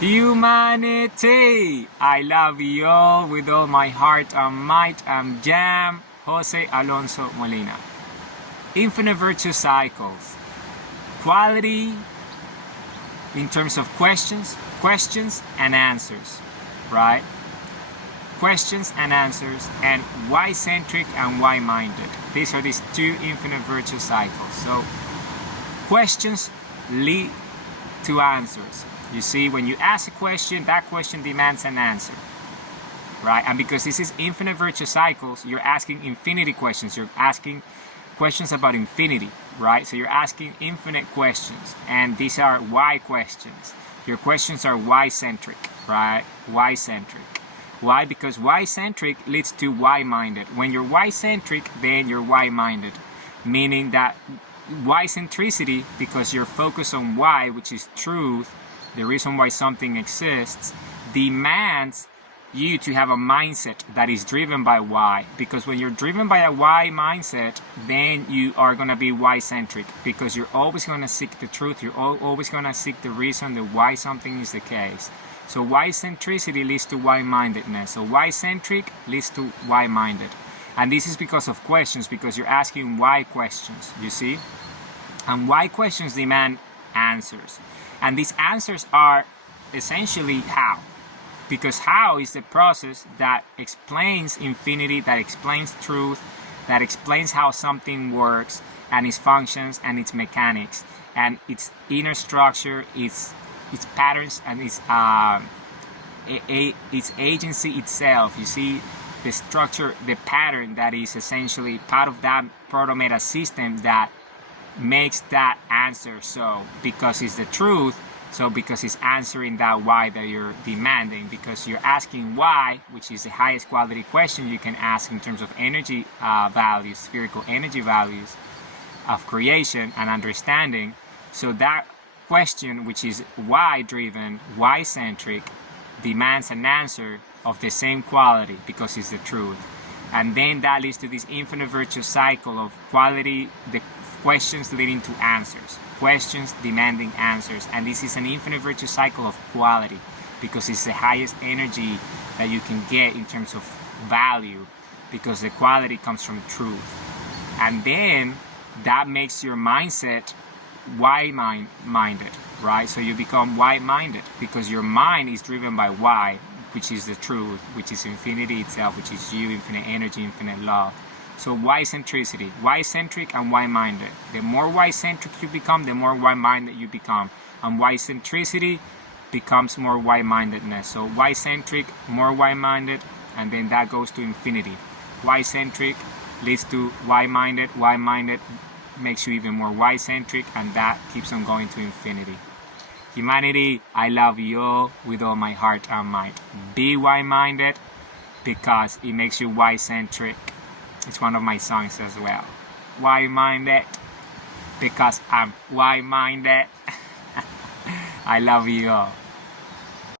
Humanity! I love you all with all my heart and might. I'm Jam Jose Alonso Molina. Infinite virtue cycles. Quality in terms of questions and answers, right? Questions and answers, and Y-centric and Y-minded. These are these two infinite virtue cycles. So questions lead to answers. You see, when you ask a question, that question demands an answer, right? And because this is infinite virtue cycles, you're asking infinity questions. You're asking questions about infinity, right? So you're asking infinite questions, and these are why questions. Your questions are Y-centric, right? Y-centric. Why? Because Y-centric leads to Y-minded. When you're Y-centric, then you're Y-minded, meaning that Y-centricity, because you're focused on Y, which is truth, the reason why something exists, demands you to have a mindset that is driven by Y. Because when you're driven by a Y mindset, then you are going to be Y-centric, because you're always going to seek the truth. You're always going to seek the reason that why something is the case. So Y-centricity leads to Y-mindedness. So Y-centric leads to Y-minded. And this is because of questions, because you're asking why questions, you see? And why questions demand answers. And these answers are essentially how. Because how is the process that explains infinity, that explains truth, that explains how something works and its functions and its mechanics and its inner structure, its patterns, and its agency itself. You see the structure, the pattern that is essentially part of that proto-meta system that makes that answer so, because it's the truth. So because it's answering that why that you're demanding, because you're asking why, which is the highest quality question you can ask in terms of energy values, spherical energy values of creation and understanding. So that question, which is why driven, why centric, demands an answer of the same quality because it's the truth. And then that leads to this infinite virtue cycle of quality, the questions leading to answers, questions demanding answers. And this is an infinite virtue cycle of quality, because it's the highest energy that you can get in terms of value, because the quality comes from truth. And then that makes your mindset Y-minded, right? So you become Y-minded because your mind is driven by Y, which is the truth, which is infinity itself, which is you, infinite energy, infinite love. So Y-centricity, Y-centric and Y-minded. The more Y-centric you become, the more Y-minded you become. And Y-centricity becomes more Y-mindedness. So Y-centric, more Y-minded, and then that goes to infinity. Y-centric leads to Y-minded, Y-minded makes you even more Y-centric, and that keeps on going to infinity. Humanity, I love you all with all my heart and might. Be Y-minded, because it makes you Y-centric. It's one of my songs as well. Y-minded, because I'm Y-minded. I love you all.